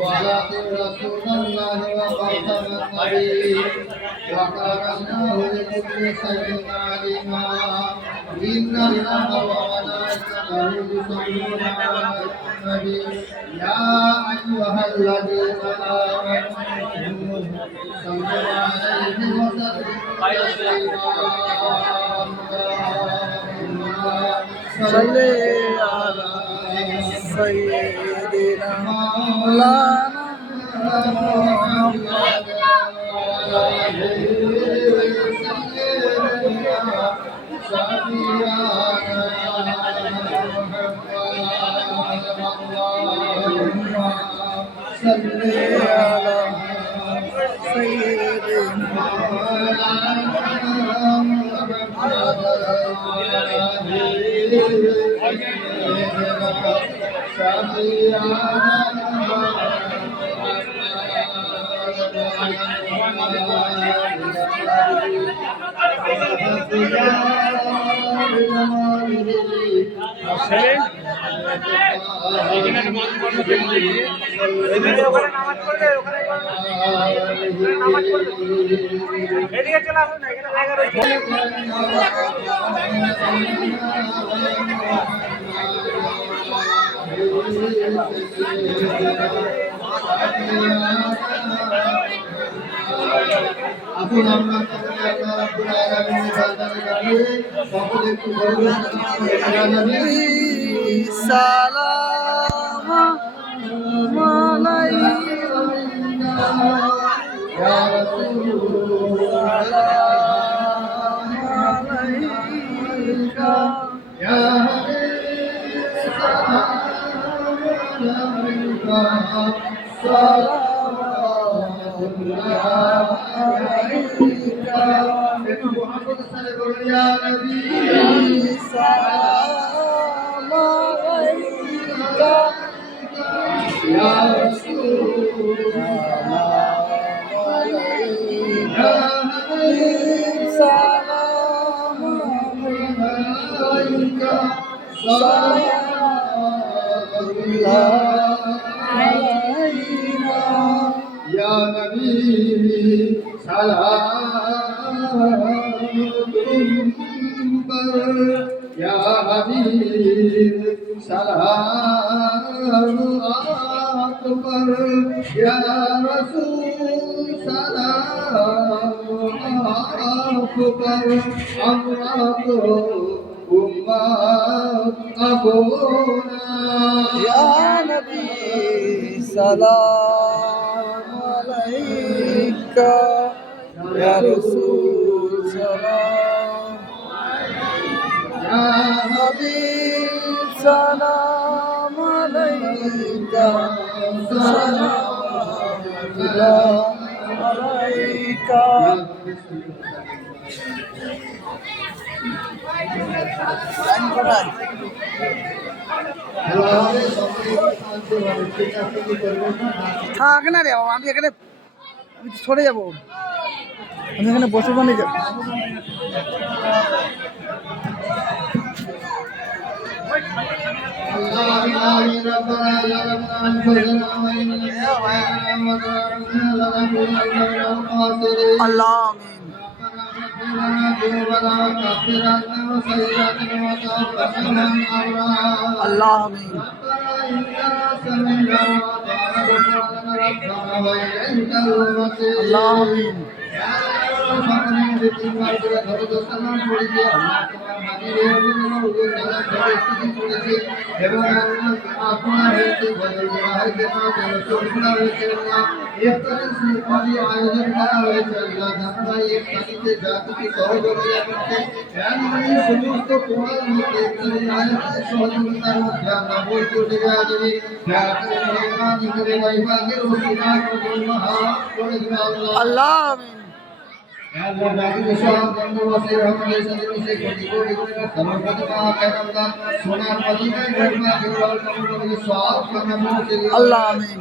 وعلى رسول الله وخاتم النبيين وكرمناه لكل شيء عليما إن الله وملائكته يصلون على النبي يا أيها الذين آمنوا صلوا عليه وسلموا صل على سيدنا مولانا محمد صل على سيدنا আসুন আমরা রব্বুল আলামিনের সকলে একটু বলুন সালাম আলাইকা ইয়া রাসূল সালাম আলাইকা ইয়া হাবিব সালাম আলাইকা একটু মুহাম্মদ সাল্লাল্লাহু আলাইহি ইয়া নবী সালাম আলাইকা ইয়া রাসূল ইয়া হাবিব সালাম আলাইকা या नबी सलाम तुम पर या हबीब सलाम आप पर या रसूल सलाम आप पर अम्मा तो उम्मत अबोना या नबी सलाम अलैका या रसूल सलाम या हबीब सलाम अलैका सलाम अलैका থাক না রে বাবা, আমি এখানে সরে যাবো, আমি এখানে বসে বানিয়ে যাবো। আল্লাহ আল্লাহ আমিন। আল্লাহ আমিন। আয়োজন করা হয়েছে আল্লাহ জানাই এক তারিখে জাতিকে সহযোগিতা করতে সমস্ত কোরআন মধ্যে সহযোগিতার মধ্যে আমরা বলতে উঠে যাওয়া যাবে আল্লাহ আমিন। Allah bagi kesalahan dan wasir hamil satu musik berdikut ikut sama pertama akan dalam sunnah Madinah dan bagi wal kamu bagi soal karena musik আল্লাহ আমিন।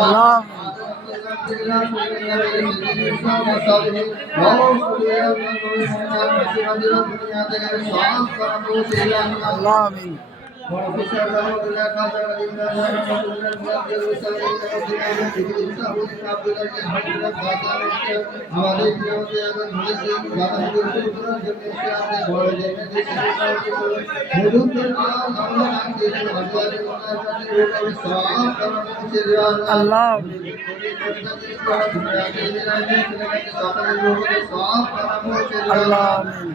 আল্লাহ আল্লাহ আমিন। আল্লাহ আমিন।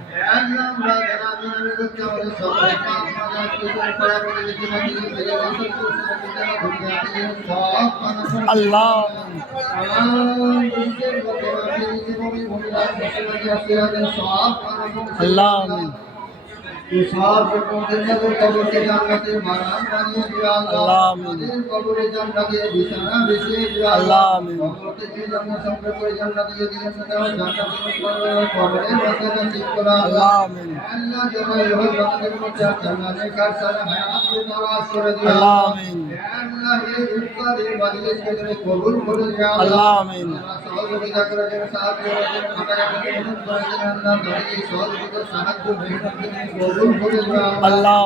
আল্লাহ আমিন। আল্লাহ আল্লাহ আমিন। আল্লাহ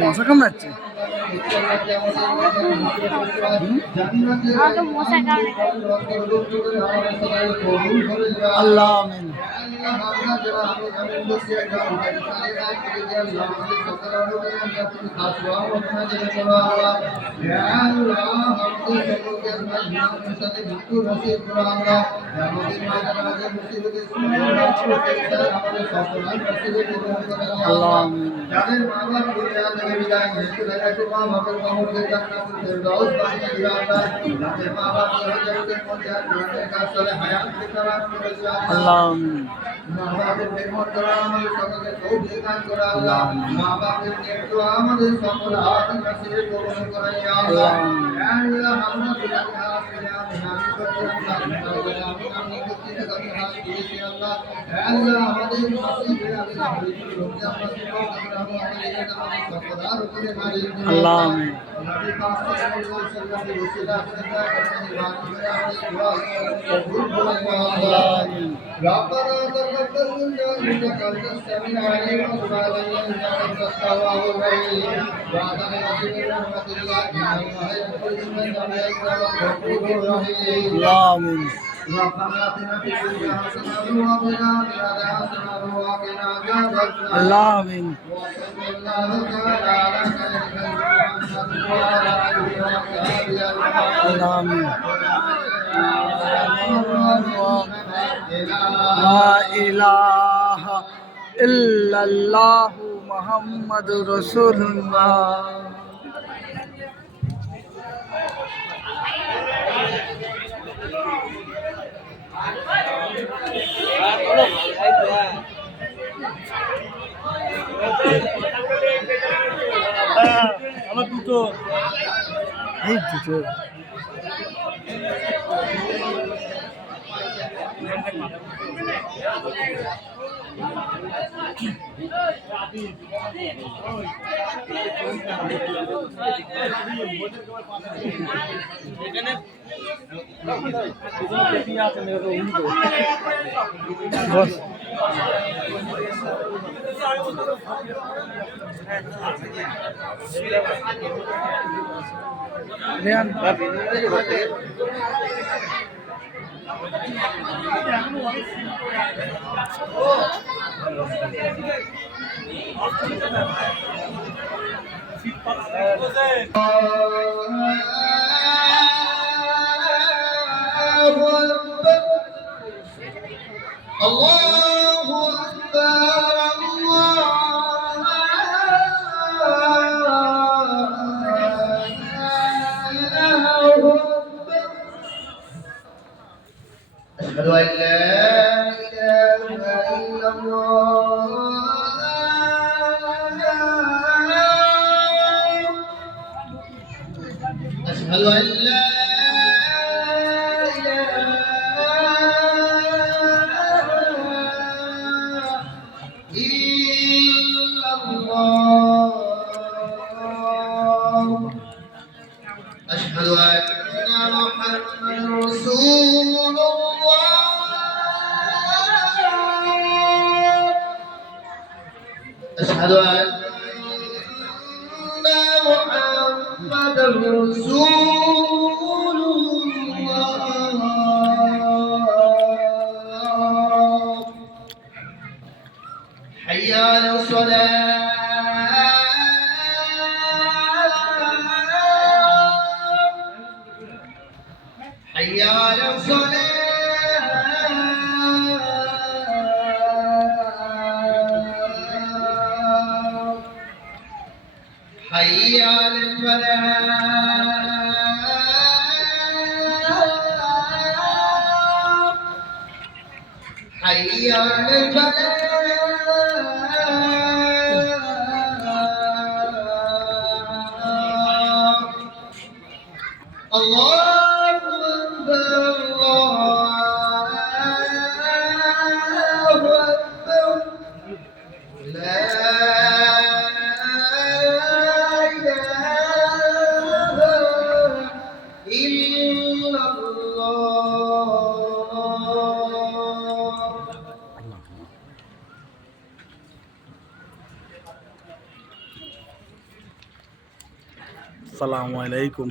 মশা কামড়াচ্ছে। আল্লাহ আমিন। লা ইলাহা ইল্লাল্লাহু মুহাম্মাদুর রাসূলুল্লাহ। আমার দুটো এই দুটো الله أكبر أشهد أن لا إله إلا الله أشهد أن محمدا رسول الله أشهد أن محمدا رسول الله حي على الصلاة حي على الصلاة حي على الفلاح حي على الفلاح الله أكبر الله أكبر لا إله إلا الله আসসালামু আলাইকুম।